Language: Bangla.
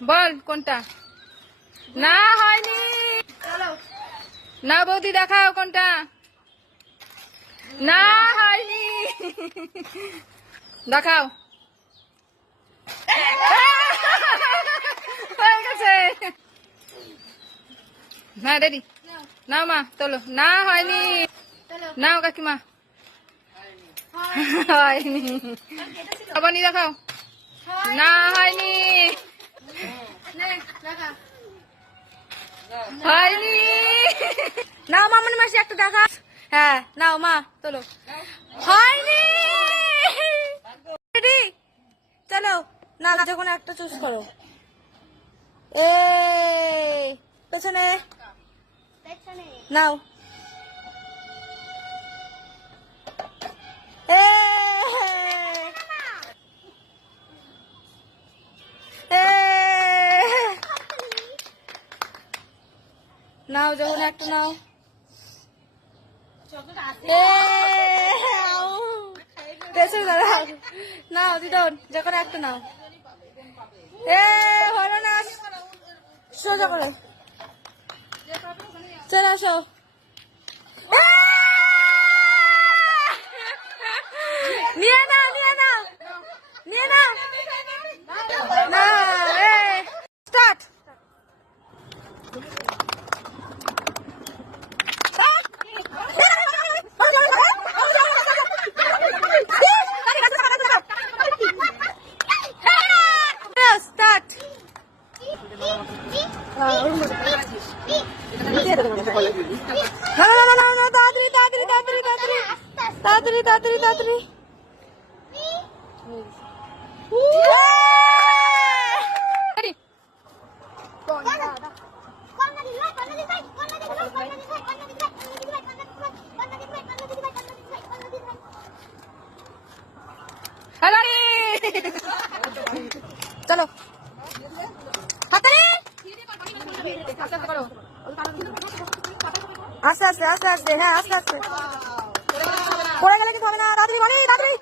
বল কোনটা? না হয়নি। না বৌদি দেখাও কোনটা? না হয়নি। দেখাও। হয়ে গেছে। হ্যাঁ রেডি। নাও মা তোলো। না হয়নি। নাও কাকিমা। হয়নি। আবানি দেখাও। না হয়নি। হয়নি। নাও মামনি মাসি একটা দেখা। হ্যাঁ নাও মা তোলো। হয়নি। রেডি চলো। না না যখন একটা চুজ করো। এ পেছনে নাও। এ নাও যখন একটা নাও। নাও দিদন যখন একটা নাও। হলো না। সোজা করে চলে আসো। নিয়ে নাও নিয়ে নাও নিয়ে নাও। না স্টার্ট। স্টার্ট। তাড়াতাড়ি তাড়াতাড়ি তাড়াতাড়ি তাড়াতাড়ি তাড়াতাড়ি তাড়াতাড়ি তাড়াতাড়ি। চলো আস্তে আস্তে আস্তে আস্তে। হ্যাঁ আস্তে আস্তে পড়ে গেলে কিন্তু হবে না। তাড়াতাড়ি তাড়াতাড়ি।